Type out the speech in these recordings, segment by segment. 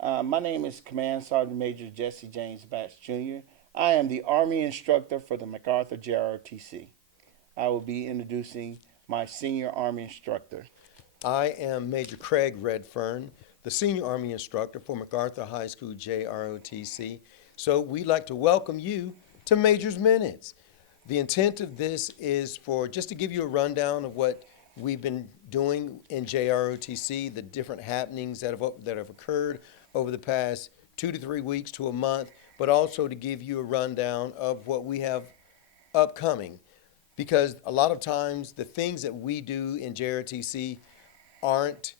My name is Command Sergeant Major Jesse James Batts Jr. I am the Army instructor for the MacArthur JROTC. I will be introducing my senior Army instructor. I am Major Craig Redfern, the Senior Army Instructor for MacArthur High School JROTC. So we'd like to welcome you to Major's Minutes. The intent of this is for just to give you a rundown of what we've been doing in JROTC, the different happenings that have occurred over the past 2 to 3 weeks to a month, but also to give you a rundown of what we have upcoming. Because a lot of times the things that we do in JROTC aren't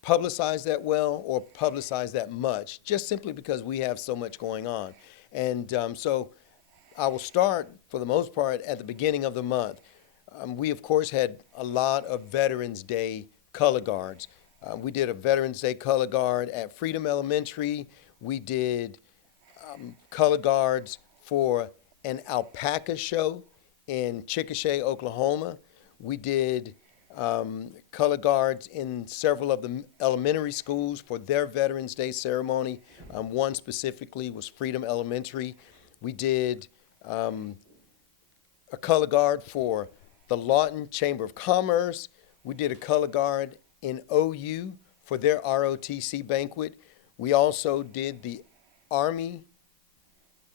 publicized that well or publicized that much, just simply because we have so much going on. And so I will start, for the most part, at the beginning of the month. We, of course, had a lot of Veterans Day color guards. We did a Veterans Day color guard at Freedom Elementary. We did color guards for an alpaca show in Chickasha, Oklahoma. We did color guards in several of the elementary schools for their Veterans Day ceremony. One specifically was Freedom Elementary. We did a color guard for the Lawton Chamber of Commerce. We did a color guard in OU for their ROTC banquet. We also did the Army,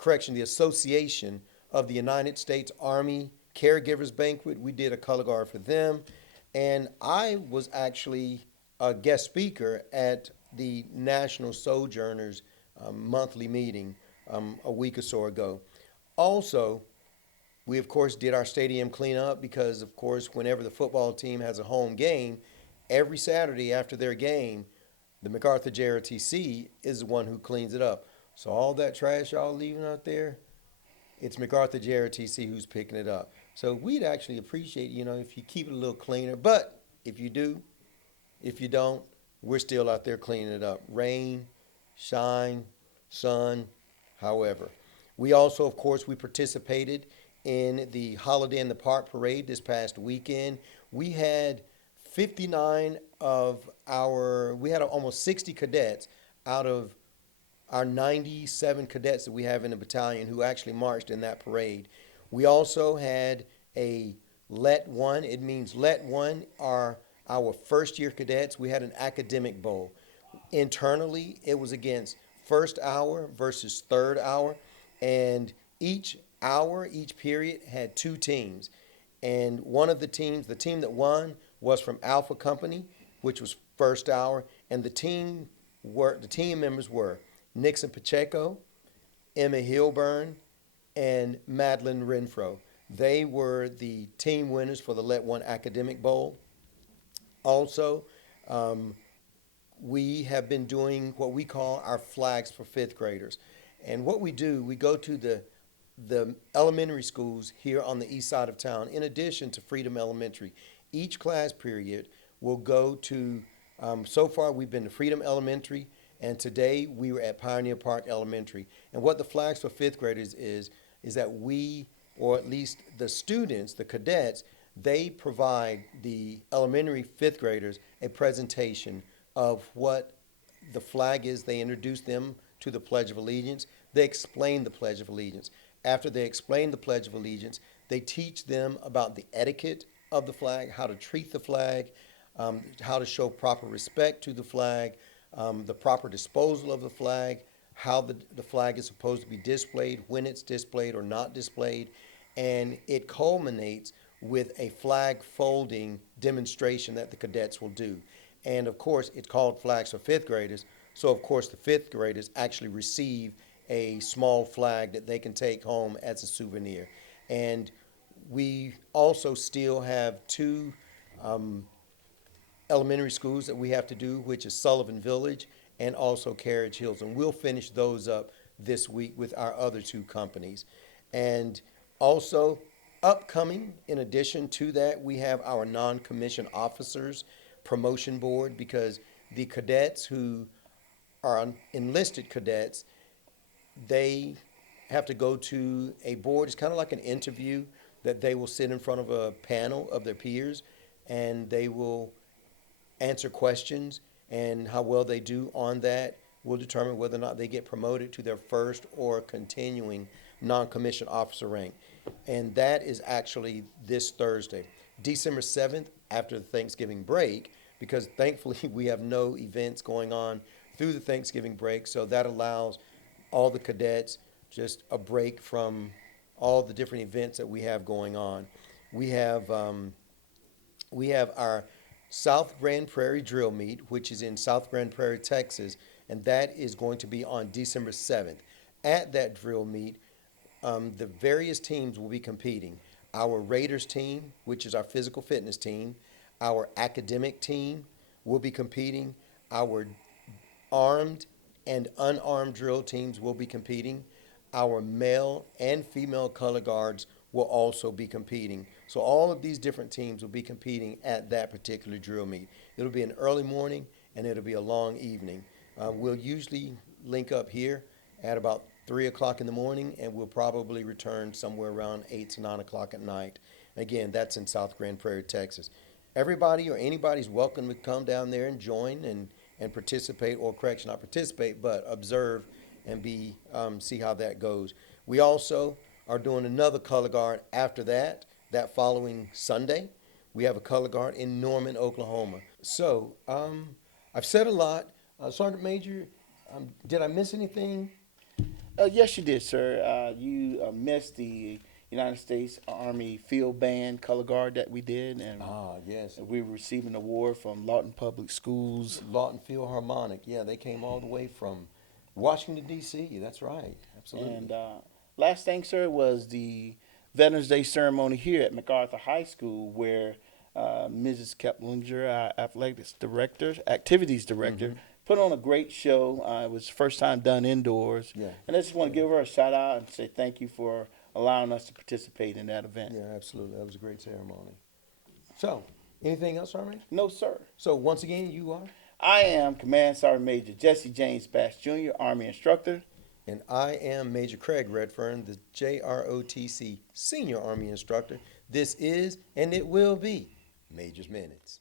the Association of the United States Army Caregivers Banquet. We did a color guard for them. And I was actually a guest speaker at the National Sojourners monthly meeting a week or so ago. Also, we of course did our stadium cleanup because, of course, whenever the football team has a home game, every Saturday after their game, the MacArthur JRTC is the one who cleans it up. So all that trash y'all leaving out there, it's MacArthur JRTC who's picking it up. So we'd actually appreciate, if you keep it a little cleaner. But if you do, if you don't, we're still out there cleaning it up. Rain, shine, sun, however. We also, of course, we participated in the Holiday in the Park parade this past weekend. We had 59 we had almost 60 cadets out of our 97 cadets that we have in the battalion who actually marched in that parade. We also had a Let One. It means Let One are our first year cadets. We had an academic bowl. Internally, it was against first hour versus third hour. And each hour, each period had two teams. And one of the teams, the team that won was from Alpha Company, which was first hour. And the team members were Nixon Pacheco, Emma Hilburn, and Madeline Renfro. They were the team winners for the Let One Academic Bowl. Also, we have been doing what we call our flags for fifth graders. And what we do, we go to the elementary schools here on the east side of town, in addition to Freedom Elementary. Each class period will go to, so far we've been to Freedom Elementary, and today we were at Pioneer Park Elementary. And what the flags for fifth graders is that we, or at least the students, the cadets, they provide the elementary fifth graders a presentation of what the flag is. They introduce them to the Pledge of Allegiance. They explain the Pledge of Allegiance. After they explain the Pledge of Allegiance, they teach them about the etiquette of the flag, how to treat the flag, how to show proper respect to the flag, the proper disposal of the flag, how the flag is supposed to be displayed, when it's displayed or not displayed, and it culminates with a flag folding demonstration that the cadets will do. And of course, it's called Flags for Fifth Graders, so of course the fifth graders actually receive a small flag that they can take home as a souvenir. And we also still have two elementary schools that we have to do, which is Sullivan Village and also Carriage Hills. And we'll finish those up this week with our other two companies. And also upcoming, in addition to that, we have our non-commissioned officers promotion board, because the cadets who are enlisted cadets, they have to go to a board. It's kind of like an interview that they will sit in front of a panel of their peers, and they will answer questions, and how well they do on that will determine whether or not they get promoted to their first or continuing non-commissioned officer rank. And that is actually this Thursday, December 7th, after the Thanksgiving break, because thankfully we have no events going on through the Thanksgiving break. So that allows all the cadets just a break from all the different events that we have going on. We have our South Grand Prairie drill meet, which is in South Grand Prairie, Texas, and that is going to be on December 7th. At that drill meet, the various teams will be competing. Our Raiders team, which is our physical fitness team, our academic team will be competing. Our armed and unarmed drill teams will be competing. Our male and female color guards will also be competing. So all of these different teams will be competing at that particular drill meet. It'll be an early morning and it'll be a long evening. We'll usually link up here at about 3 o'clock in the morning, and we'll probably return somewhere around 8 to 9 o'clock at night. Again, that's in South Grand Prairie, Texas. Everybody or anybody's welcome to come down there and join and participate, or correction, not participate, but observe and see how that goes. We also are doing another color guard after that following Sunday. We have a color guard in Norman, Oklahoma. So, I've said a lot. Sergeant Major, did I miss anything? Yes, you did, sir. You missed the United States Army Field Band Color Guard that we did, and Yes. we received an award from Lawton Public Schools. Lawton Philharmonic. Yeah, they came all the way from Washington, D.C. That's right. Absolutely. And last thing, sir, was the Veterans Day ceremony here at MacArthur High School, where Mrs. Keplinger, our activities director, put on a great show. It was first time done indoors. Yeah. And I just want to give her a shout out and say thank you for allowing us to participate in that event. Yeah, absolutely. That was a great ceremony. So, anything else, Sergeant? No, sir. So, once again, you are? I am Command Sergeant Major Jesse James Bass Jr., Army instructor. And I am Major Craig Redfern, the JROTC Senior Army Instructor. This is, and it will be, Major's Minutes.